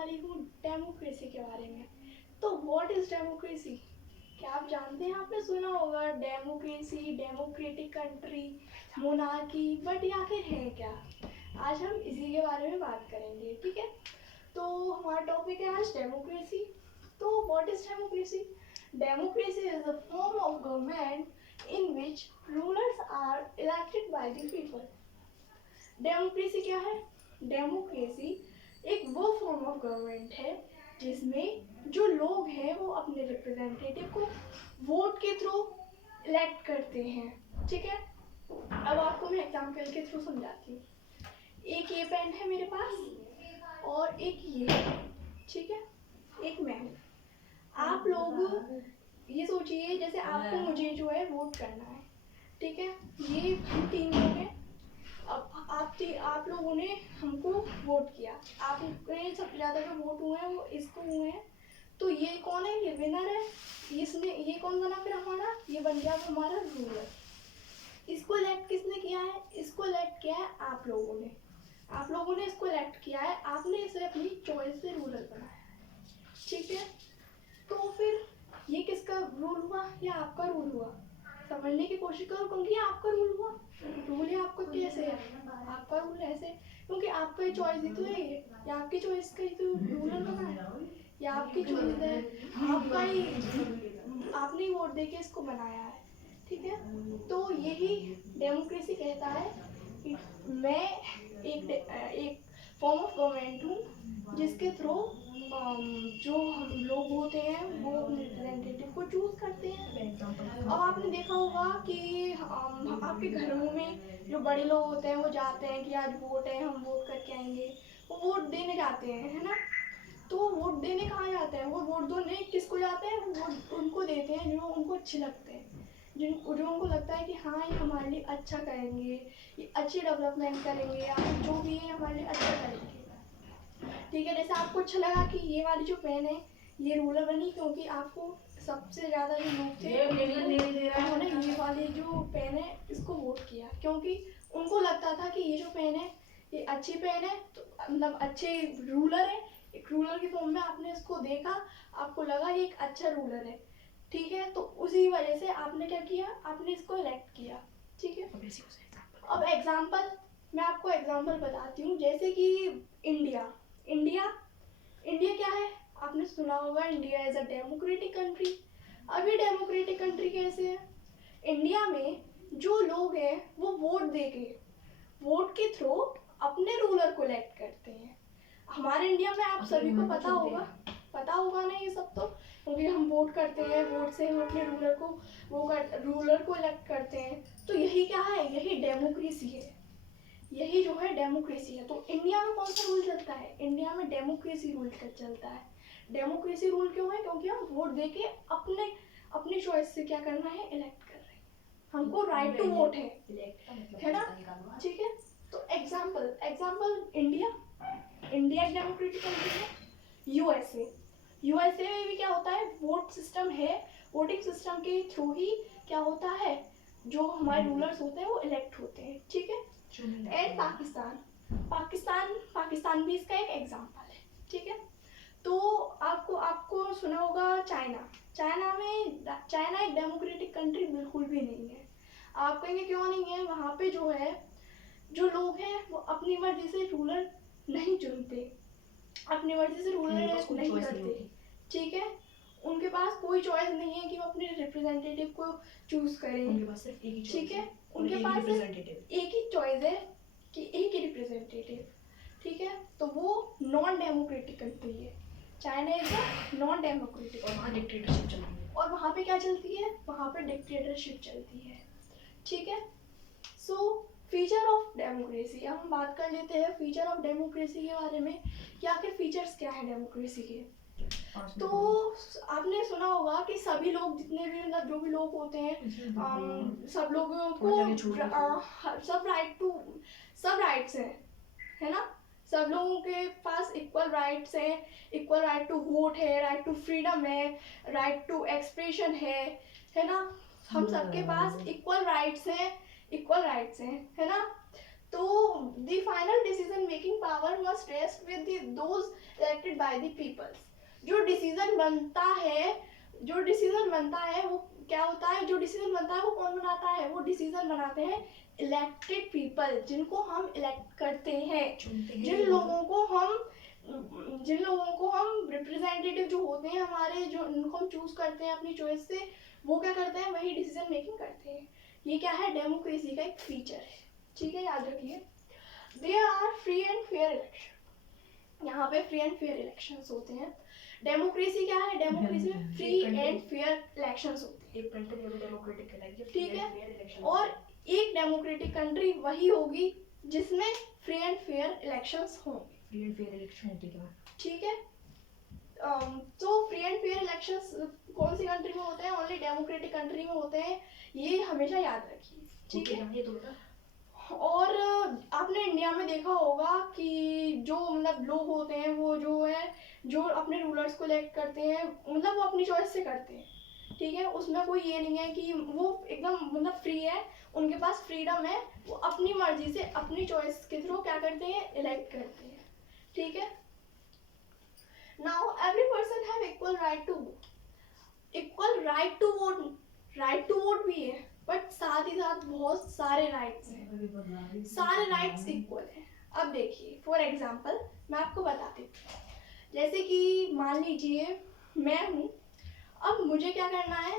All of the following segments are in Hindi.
वाली हूँ डेमोक्रेसी के बारे में। तो व्हाट इज डेमोक्रेसी? क्या आप जानते हैं? आपने सुना होगा democracy, democratic country, monarchy, but ये आखिर है क्या? आज हम इसी के बारे में बात करेंगे, ठीक है। तो हमारा टॉपिक है आज डेमोक्रेसी। तो what is democracy? Democracy is the form of government in which rulers are elected by the people. Democracy क्या है? डेमोक्रेसी एक वो फॉर्म ऑफ गवर्नमेंट है जिसमें जो लोग हैं वो अपने रिप्रेजेंटेटिव को वोट के थ्रू इलेक्ट करते हैं, ठीक है। अब आपको मैं एग्जाम्पल के थ्रू समझाती हूँ। एक ये पेन है मेरे पास और एक ये, ठीक है, एक मैं हूँ। आप लोग ये सोचिए जैसे आपको मुझे जो है वोट करना है, ठीक है। ये हम 3 लोग हैं। अब आप लोगों ने हमको वोट किया, आपने सबसे ज़्यादा जो वोट हुए हैं वो इसको हुए हैं। तो ये कौन है? ये विनर है। इसने ये कौन बना फिर हमारा? ये बन गया हमारा रूलर। इसको इलेक्ट किसने किया है? इसको इलेक्ट किया है आप लोगों ने। आप लोगों ने इसको इलेक्ट किया है, आपने इसे अपनी चॉइस से रूलर बनाया है, ठीक है। तो फिर ये किसका रूल हुआ? ये आपका रूल हुआ। समझने की कोशिश करो, क्योंकि आपका रूल हुआ। रूल है आपका कैसे है? आपका रूल ऐसे क्योंकि आपका ही चॉइस ही तो है ये, या आपकी चॉइस का ही तो रूलर बना है, या आपकी चॉइस है, आपका ही, आपने ही वोट देके इसको बनाया है, ठीक है। तो यही डेमोक्रेसी कहता है कि मैं एक फॉर्म ऑफ गवर्नमेंट हूँ जिसके थ्रू जो हम लोग होते हैं वो अपने रिप्रेजेंटेटिव को चूज करते हैं। अब आपने देखा होगा कि आपके घरों में जो बड़े लोग होते हैं वो जाते हैं कि आज वोट है, हम वोट करके आएंगे। वो वोट देने जाते हैं, है ना। तो वोट देने कहाँ जाते हैं? वो वोट देने किसको जाते हैं? वो वोट उनको देते हैं जो उनको अच्छे लगते हैं, जो उनको लगता है कि हाँ ये हमारे लिए अच्छा करेंगे, ये अच्छी डेवलपमेंट करेंगे, या जो भी है हमारे लिए अच्छा करेंगे, ठीक है। जैसे आपको अच्छा लगा कि ये वाली जो पेन है ये रूलर बनी, क्योंकि आपको सबसे ज़्यादा जो लोग थे उन्होंने ये वाली जो पेन है इसको वोट किया, क्योंकि उनको लगता था कि ये जो पेन है ये अच्छी पेन है, तो मतलब अच्छे रूलर है। एक रूलर के फॉर्म में आपने इसको देखा, आपको लगा ये एक अच्छा रूलर है, ठीक है। तो उसी वजह से आपने क्या किया? आपने इसको इलेक्ट किया, ठीक है। अब एग्जाम्पल, मैं आपको एग्जाम्पल बताती हूँ। जैसे कि इंडिया इंडिया इंडिया क्या है? आपने सुना होगा India is a democratic country. अब ये डेमोक्रेटिक कंट्री कैसे है? इंडिया में जो लोग हैं वो वोट के थ्रू अपने रूलर को इलेक्ट करते हैं। हमारे इंडिया में आप सभी को पता होगा ना ये सब, तो क्योंकि हम वोट करते हैं, वोट से हम अपने रूलर को इलेक्ट करते हैं। तो यही क्या है? यही डेमोक्रेसी है। यही जो है डेमोक्रेसी है। तो इंडिया में कौन सा रूल चलता है? इंडिया में डेमोक्रेसी रूल चलता है। डेमोक्रेसी रूल क्यों है? क्योंकि हम वोट देके अपने चॉइस से क्या करना है? इलेक्ट कर रहे हैं। हमको राइट टू वोट है ना, ठीक है। तो एग्जाम्पल इंडिया एक डेमोक्रेटिक कंट्री है। यूएसए में भी क्या होता है? वोट सिस्टम है। वोटिंग सिस्टम के थ्रू ही क्या होता है? जो हमारे रूलर्स होते हैं वो इलेक्ट होते हैं, ठीक है। एंड पाकिस्तान भी इसका एक एग्जाम्पल है, ठीक है। तो आपको सुना होगा चाइना एक डेमोक्रेटिक कंट्री बिल्कुल भी नहीं है। आप कहेंगे क्यों नहीं है? वहाँ पे जो लोग हैं वो अपनी मर्जी से रूलर नहीं चुनते, अपनी मर्जी से रूलर नहीं करते, ठीक है। उनके पास कोई चॉइस नहीं है कि वो अपने रिप्रेजेंटेटिव को चूज करें, उनके पास सिर्फ एक ही, ठीक है। उनके पास एक ही चॉइस है कि एक ही रिप्रेजेंटेटिव, ठीक है। तो वो नॉन डेमोक्रेटिक कंट्री है। चाइना इज नॉन डेमोक्रेटिक, और वहाँ डिक्टेटरशिप चलती है। और वहाँ पे क्या चलती है? वहाँ पे डिक्टेटरशिप चलती है, ठीक है। सो फीचर ऑफ डेमोक्रेसी, अब हम बात कर लेते हैं फीचर ऑफ डेमोक्रेसी के बारे में कि आखिर फीचर्स क्या है डेमोक्रेसी के। तो आपने सुना होगा कि सभी लोग, जितने भी मतलब जो भी लोग होते हैं, सब लोगों को सब राइट्स हैं, है ना। सब लोगों के पास इक्वल राइट्स हैं। इक्वल राइट टू वोट है, राइट टू फ्रीडम है, राइट टू एक्सप्रेशन है ना। हम सबके पास इक्वल राइट्स हैं, है ना। तो the final decision making power must rest with those elected by the people. जो डिसीजन बनता है वो क्या होता है, जो डिसीजन बनता है वो कौन बनाता है, वो डिसीजन बनाते हैं इलेक्टेड पीपल, जिनको हम इलेक्ट करते हैं, जिन लोगों को हम रिप्रेजेंटेटिव जो होते हैं हमारे, जो उनको हम चूज करते हैं अपनी चॉइस से, वो क्या करते हैं, वही डिसीजन मेकिंग करते हैं। ये क्या है, डेमोक्रेसी का एक फीचर है, ठीक है, याद रखिए। There are free and fair election, यहाँ पे फ्री एंड फेयर इलेक्शंस होते हैं। डेमोक्रेसी क्या है, डेमोक्रेसी में फ्री एंड फेयर इलेक्शंस होते हैं, ठीक है। और एक डेमोक्रेटिक कंट्री वही होगी जिसमें फ्री एंड फेयर इलेक्शंस होंगे, फ्री एंड फेयर इलेक्शन, ठीक है। तो फ्री एंड फेयर इलेक्शंस कौन सी कंट्री में होते हैं, ओनली डेमोक्रेटिक कंट्री में होते हैं, ये हमेशा याद रखिए, ठीक है। ये तो बता। और आपने इंडिया में देखा होगा कि जो मतलब लोग होते हैं वो जो अपने रूलर्स को इलेक्ट करते हैं, मतलब वो अपनी चॉइस से करते हैं, ठीक है। उसमें कोई ये नहीं है कि वो एकदम मतलब फ्री है, उनके पास फ्रीडम है, वो अपनी मर्जी से अपनी चॉइस के थ्रू क्या करते हैं, इलेक्ट करते हैं, ठीक है। Now every person have equal right to vote, equal right to vote भी है, बट साथ ही साथ बहुत सारे राइट्स हैं, सारे राइट्स इक्वल हैं। अब देखिए फॉर एग्जांपल मैं आपको बताती हूँ, जैसे कि मान लीजिए मैं हूँ, अब मुझे क्या करना है,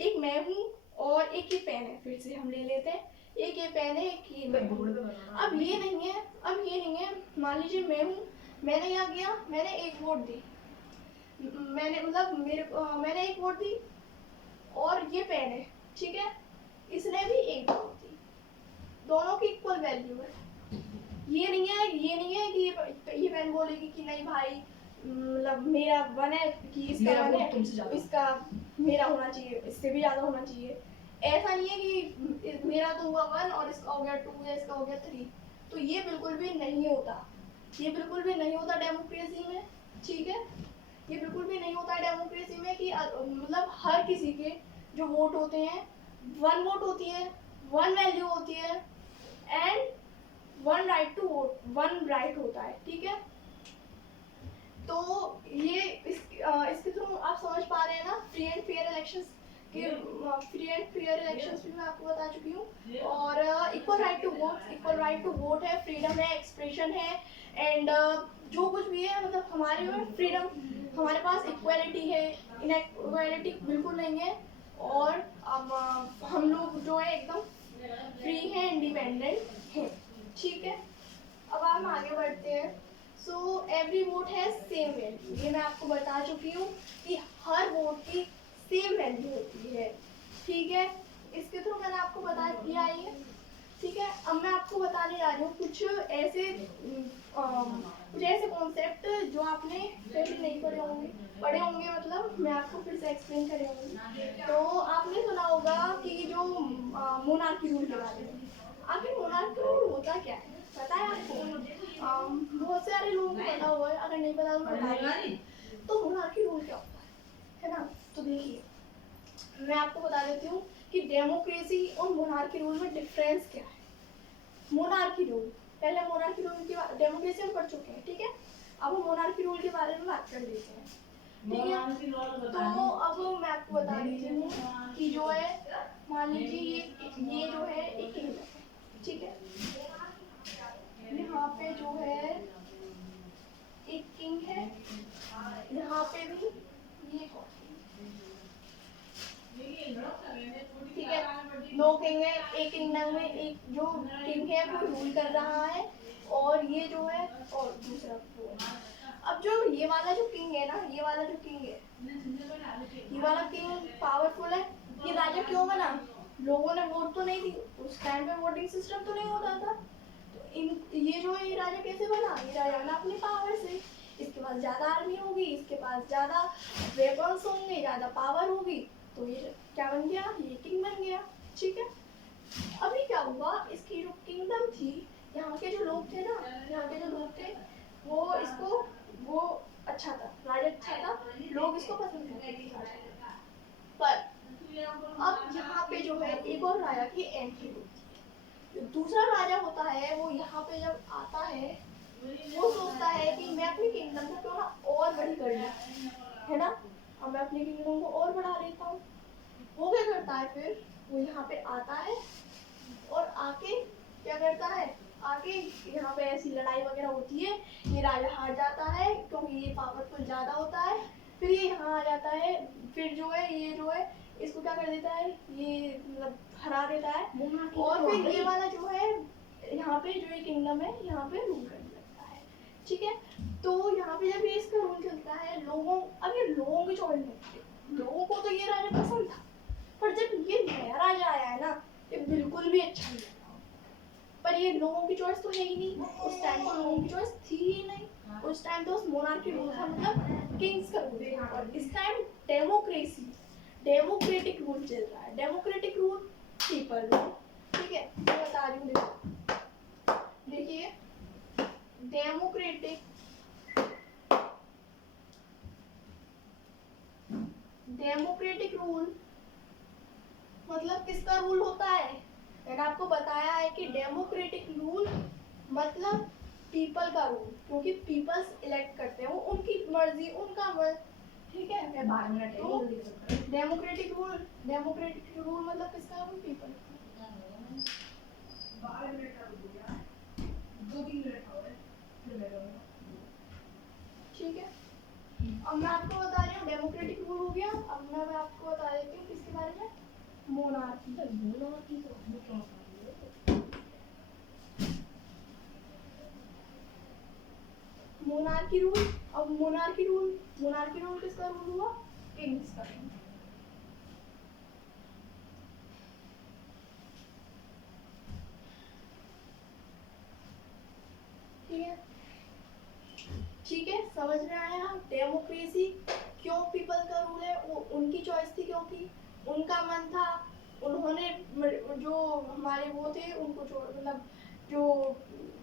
एक मैं हूँ और एक ये पेन है, फिर से हम ले लेते हैं, एक ये पेन है, एक ये मैं हूँ। अब ये नहीं है, मान लीजिए मैं हूँ, मैंने क्या किया, मैंने एक वोट दी, मैंने एक वोट दी, और ये पेन है, ठीक है, इसने भी एक वोट दी, दोनों की इक्वल वैल्यू है। ये नहीं है कि ये पेन बोलेगी कि नहीं भाई, मतलब मेरा वन है कि इसका वन है, इसका मेरा होना चाहिए, इससे भी ज्यादा होना चाहिए। ऐसा नहीं है कि मेरा तो हुआ 1 और इसका हो गया 2 या इसका हो गया 3, तो ये बिल्कुल भी नहीं होता, डेमोक्रेसी में, ठीक है। ये बिल्कुल भी नहीं होता डेमोक्रेसी में कि मतलब हर किसी के जो वोट होते हैं, 1 वोट होती है, 1 वैल्यू होती है, and 1 right to vote, 1 right होता है, ठीक है। तो ये इसके थ्रू आप समझ पा रहे हैं ना, फ्री एंड फेयर इलेक्शंस भी मैं आपको बता चुकी हूँ। और इक्वल राइट टू वोट है, फ्रीडम है, एक्सप्रेशन है, एंड जो कुछ भी है, मतलब हमारे में फ्रीडम, हमारे पास इक्वालिटी है, इनइक्वालिटी बिल्कुल नहीं है। और अब हम लोग जो है एकदम फ्री है, इंडिपेंडेंट है, ठीक है। अब हम आगे बढ़ते हैं। So every vote has same value, ये मैं आपको बता चुकी हूँ कि हर वोट की सेम वैल्यू होती है, ठीक है। इसके थ्रू मैंने आपको बता दिया ये, ठीक है। अब मैं आपको बताने जा रही हूँ कुछ ऐसे कॉन्सेप्ट जो आपने पहले नहीं पढ़े होंगे, मतलब मैं आपको फिर से एक्सप्लेन करूँगी। तो आपने सुना होगा कि जो मोनार्की रूल के बारे में, आखिर मोनार्की रूल होता क्या है, पता है आपको? बहुत सारे लोगों को पता हुआ है, अगर नहीं पता तो बताइए। तो मोनार्की रूल क्या होता है ना? तो देखिए मैं आपको बता देती हूँ कि डेमोक्रेसी और मोनार्की रूल में डिफरेंस क्या है। मोनार्की रूल, पहले मोनार्की रूल की डेमोक्रेसी हम पढ़ चुके हैं, ठीक है। अब हम मोनार्की रूल के बारे में बात कर लेते हैं, ठीक है। तो अब मैं आपको बता देती हूँ कि जो है, मान लीजिए ये जो है एक किंगडम है, ठीक है। यहाँ पे जो है एक किंग है, यहाँ पे भी ये ठीक है, 2 किंग है, एक किंगडम में एक जो किंग है वो रूल कर रहा है, और ये जो है और दूसरा वो है। अब जो ये वाला जो किंग है ना, ये वाला किंग पावरफुल है। ये राजा क्यों बना? लोगों ने वोट तो नहीं दी, उस टाइम पे वोटिंग सिस्टम तो नहीं होता था, तो ये जो है ये राजा कैसे बना? ये राजा बना अपनी पावर से। इसके पास ज्यादा आर्मी होगी, इसके पास ज्यादा वेपन्स होंगे, ज्यादा पावर होगी, तो ये क्या बन गया? ये किंग बन गया, ठीक है। अभी क्या हुआ, इसकी जो किंगडम थी, यहाँ के जो लोग थे वो अच्छा था, राजा अच्छा था, लोग इसको पसंद करते थे। पर अब यहाँ पे जो है एक और राजा की एंट्री होती है। जो दूसरा राजा होता है वो यहाँ पे जब आता है वो सोचता है कि मैं अपनी किंगडम को क्यों ना और बड़ी कर लूं, है ना, अब मैं अपनी किंगडम को और बढ़ा लेता हूँ। वो क्या करता है फिर, वो यहाँ पे आता है और आके क्या करता है, आके यहाँ पे ऐसी लड़ाई वगैरह होती है, ये राजा हार जाता है क्योंकि ये पावरफुल ज्यादा होता है। फिर ये यहाँ आ जाता है, फिर जो है ये जो है इसको क्या कर देता है, ये मतलब हरा देता है, और फिर ये वाला जो है यहाँ पे जो ये किंगडम है यहाँ पे रूल करने लगता है। ठीक है, तो यहाँ पे जब ये इसका रूल चलता है, लोगों, अब ये लोगों की चॉइस नहीं, लोगों को तो ये राजा पसंद था, पर जब ये नया राजा आया है ना, ये बिल्कुल भी अच्छा नहीं लगा। पर ये लोगों की चॉइस तो है ही नहीं, उस टाइम तो लोगों की चॉइस थी ही नहीं, उस टाइम तो उस मोनार्की रूल था, मतलब किंग्स का रूल था। और इस टाइम डेमोक्रेसी, डेमोक्रेटिक रूल चल रहा है। Democratic rule, people rule. ठीक है, मैं बता रही हूँ, देखिए डेमोक्रेटिक, डेमोक्रेटिक रूल मतलब किसका रूल होता है, मैंने आपको बताया है कि डेमोक्रेटिक रूल मतलब पीपल का रूल, क्योंकि पीपल्स इलेक्ट करते हैं, वो उनकी मर्जी, उनका मर्ज। ठीक है, मैं 12 मिनट तो डेमोक्रेटिक रूल, डेमोक्रेटिक रूल मतलब किसका रूल, पीपल का। 12 मिनट का रूल है, 2-3 मिनट और ठीक है। अब मैं आपको बता रही हूँ डेमोक्रेटिक रूल हो गया। अब मैं आपको बता देती हूँ किसके बारे में, मोनार्की। मोनार्की तो मोनार्की रूल। अब मोनार्की रूल, मोनार्की रूल किसका रूल हुआ, किंग्स का। ठीक है, ठीक है, समझ में आया। डेमोक्रेसी क्यों पीपल का रूल है, वो उनकी चॉइस थी, क्योंकि उनका मन था, उन्होंने जो हमारे वो थे उनको मतलब जो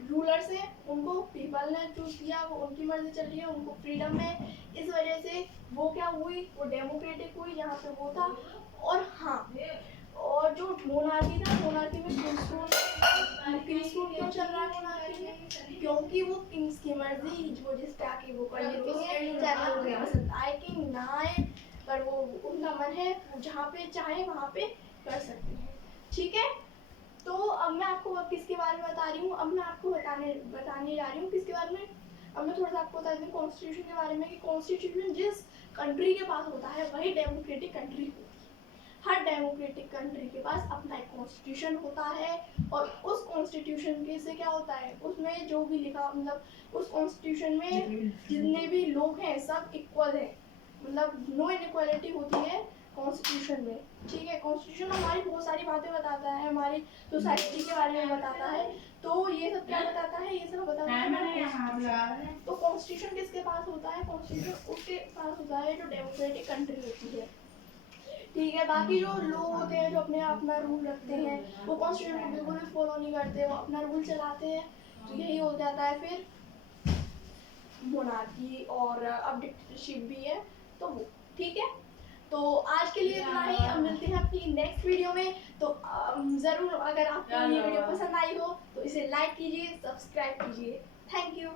रूलर्स हैं उनको पीपल ने चूज किया, वो उनकी मर्जी चल रही है, उनको फ्रीडम है, इस वजह से वो क्या हुई, वो डेमोक्रेटिक हुई, जहाँ पे वो था। और हाँ, और जो मोनार्की था, मोनार्की में किंग्स रूल क्यों चल रहा है मोनार्की में, क्योंकि वो किंग्स की मर्जी, जो जिस की वो कर लेते हैं, चाहे उन्हें पसंद आए कि ना आए, पर वो उनका मन है, वो जहाँ पे चाहे वहाँ पे कर सकते हैं। ठीक है, तो अब मैं आपको किसके बारे में बता रही हूँ, अब मैं आपको बताने जा रही हूँ किसके बारे में। अब मैं थोड़ा सा आपको बता दूँ कॉन्स्टिट्यूशन के बारे में, कि कॉन्स्टिट्यूशन जिस कंट्री के पास होता है वही डेमोक्रेटिक कंट्री होती है। हर डेमोक्रेटिक कंट्री के पास अपना एक कॉन्स्टिट्यूशन होता है, और उस कॉन्स्टिट्यूशन के से क्या होता है, उसमें जो भी लिखा, मतलब उस कॉन्स्टिट्यूशन में जितने भी लोग हैं सब इक्वल है, मतलब नो इनइक्वालिटी होती है कॉन्स्टिट्यूशन में। ठीक है, कॉन्स्टिट्यूशन हमारी बहुत सारी बातें बताता है, हमारी सोसाइटी के बारे में बताता है, तो ये सब क्या बताता है, ये सब बताता है। तो कॉन्स्टिट्यूशन किसके पास होता है, कॉन्स्टिट्यूशन उसके पास होता है जो डेमोक्रेटिक कंट्री होती है। ठीक है, बाकी जो लोग होते हैं जो अपने अपना रूल रखते हैं, वो कॉन्स्टिट्यूशन को बिल्कुल भी फॉलो नहीं करते, वो अपना रूल चलाते हैं, तो यही हो जाता है फिर मोनार्की, और अब डिक्टेटरशिप भी है, तो वो। ठीक है, तो आज के लिए इतना ही, अब मिलते हैं अपनी नेक्स्ट वीडियो में। तो ज़रूर अगर आपको ये वीडियो पसंद आई हो तो इसे लाइक कीजिए, सब्सक्राइब कीजिए। Thank you.